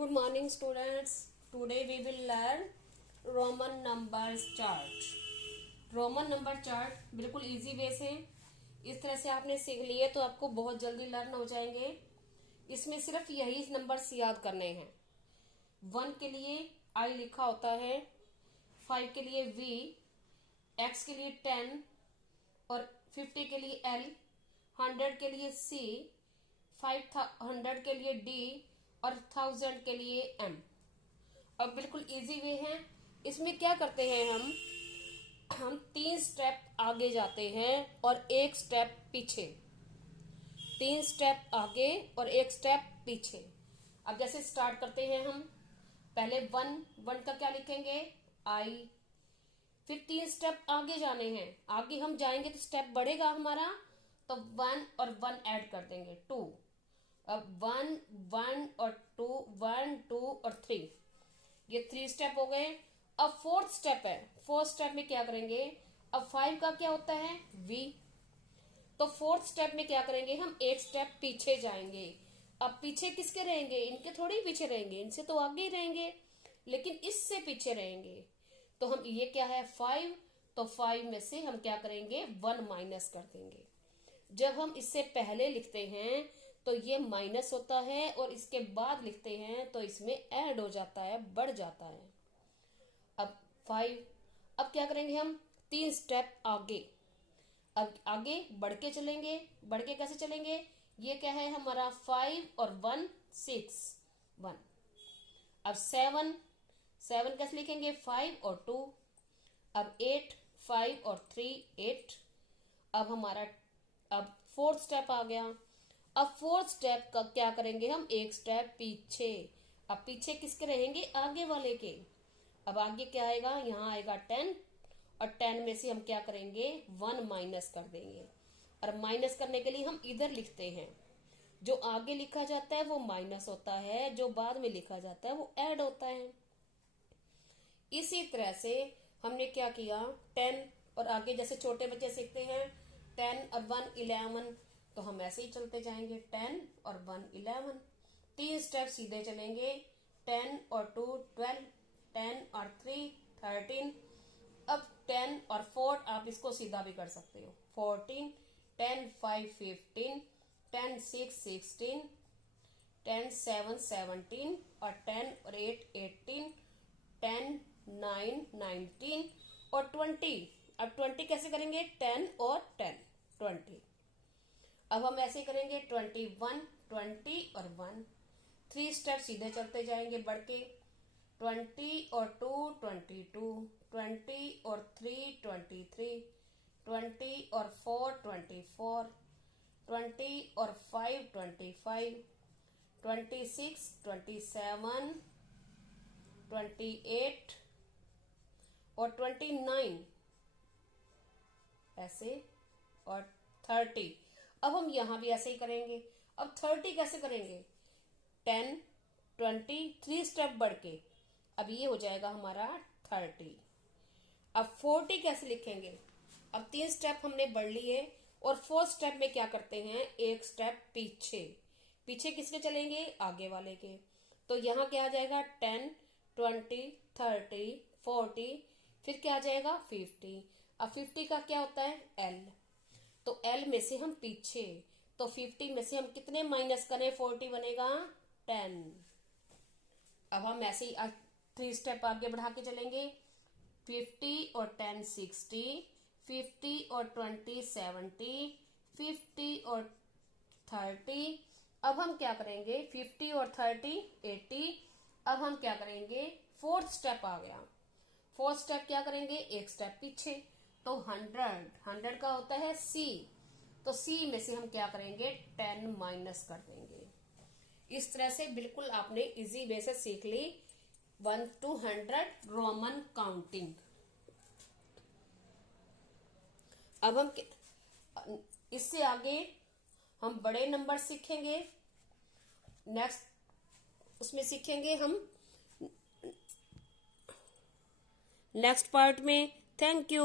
Good morning students. Today we will learn Roman numbers chart. Roman number chart बिल्कुल easy way से इस तरह से आपने सीख लिए तो आपको बहुत जल्दी लर्न हो जाएंगे। इसमें सिर्फ यही नंबर्स याद करने हैं। 1 के लिए आई लिखा होता है, 5 के लिए V, X के लिए 10 और 50 के लिए L, 100 के लिए C, 500 के लिए D और 1000 के लिए M। अब बिल्कुल इजी वे है। इसमें क्या करते हैं हम 3 स्टेप आगे जाते हैं और 1 स्टेप पीछे। 3 स्टेप आगे और 1 स्टेप पीछे। अब जैसे स्टार्ट करते हैं हम, पहले 1 का क्या लिखेंगे, आई। फिर 3 स्टेप आगे जाने हैं, आगे हम जाएंगे तो स्टेप बढ़ेगा हमारा, तो 1 और 1 ऐड कर देंगे, 2। अब 1 1 और 2, 1 2 और 3, ये 3 स्टेप हो गए। अब 4th स्टेप है, 4th स्टेप में क्या करेंगे, अब 5 का क्या होता है, V, तो 4th स्टेप में क्या करेंगे, हम 1 स्टेप पीछे जाएंगे। अब पीछे किसके रहेंगे, इनके थोड़ी पीछे रहेंगे, इनसे तो आगे ही रहेंगे, लेकिन इससे पीछे रहेंगे। तो हम ये क्या है 5, तो 5 में से हम क्या करेंगे 1 माइनस कर देंगे। जब हम इससे पहले लिखते हैं तो ये माइनस होता है और इसके बाद लिखते हैं तो इसमें ऐड हो जाता है, बढ़ जाता है। अब 5, अब क्या करेंगे हम 3 स्टेप आगे, अब आगे बढ़ के चलेंगे। बढ़ के कैसे चलेंगे, ये क्या है हमारा 5 और 1 6 1। अब 7 कैसे लिखेंगे, 5 और 2। अब 8 5 और 3 8। अब हमारा अब 4th स्टेप आ गया। अब 4th स्टेप का क्या करेंगे हम 1 स्टेप पीछे। अब पीछे किसके रहेंगे, आगे वाले के। अब आगे क्या आएगा, यहाँ आएगा 10 और 10 में से हम क्या करेंगे 1 माइनस कर देंगे। और माइनस करने के लिए हम इधर लिखते हैं, जो आगे लिखा जाता है वो माइनस होता है, जो बाद में लिखा जाता है वो ऐड होता है। इसी तरह से हमने क्या किया 10 और आगे जैसे छोटे बच्चे सीखते हैं 10 और 1 11, तो हम ऐसे ही चलते जाएंगे 10 और 1 11। 3 स्टेप सीधे चलेंगे, 10 और 2 12, 10 और 3 13। अब 10 और 4 आप इसको सीधा भी कर सकते हो, 14, 10 5 15, 10 6 16, 10 7 17 और 10 और 8 18, 10 9 19 और 20। अब 20 कैसे करेंगे, 10 और 10 20। अब हम ऐसे करेंगे 21 20 और 1। 3 स्टेप सीधे चलते जाएंगे बढ़ के, 20 और 2 22, 20 और 3 23, 20 और 4 24, 20 और 5 25, 26 27, 28 और 29 ऐसे, और 30। अब हम यहां भी ऐसे ही करेंगे। अब 30 कैसे करेंगे, 10 20 3 स्टेप बढ़ के, अब ये हो जाएगा हमारा 30। अब 40 कैसे लिखेंगे, अब 3 स्टेप हमने बढ़ लिए और 4th स्टेप में क्या करते हैं 1 स्टेप पीछे। पीछे किसके चलेंगे, आगे वाले के। तो यहाँ क्या आ जाएगा 10 20 30 40, फिर क्या आ जाएगा 50। अब 50 का क्या होता है L, तो L में से हम पीछे, तो 50 में से हम कितने माइनस करें, 40 बनेगा 10। अब हम ऐसे ही 3 स्टेप आगे बढ़ा के चलेंगे, 50 और 10 60, 50 और 20 70, 50 और 30। अब हम क्या करेंगे 50 और 30 80। अब हम क्या करेंगे 4th स्टेप आ गया। 4th स्टेप क्या करेंगे 1 स्टेप पीछे, तो 100 का होता है C, तो C में से हम क्या करेंगे 10 माइनस कर देंगे। इस तरह से बिल्कुल आपने इजी वे से सीख ली 1 to 100 रोमन काउंटिंग। अब हम इससे आगे हम बड़े नंबर सीखेंगे, नेक्स्ट उसमें सीखेंगे हम नेक्स्ट पार्ट में। Thank you.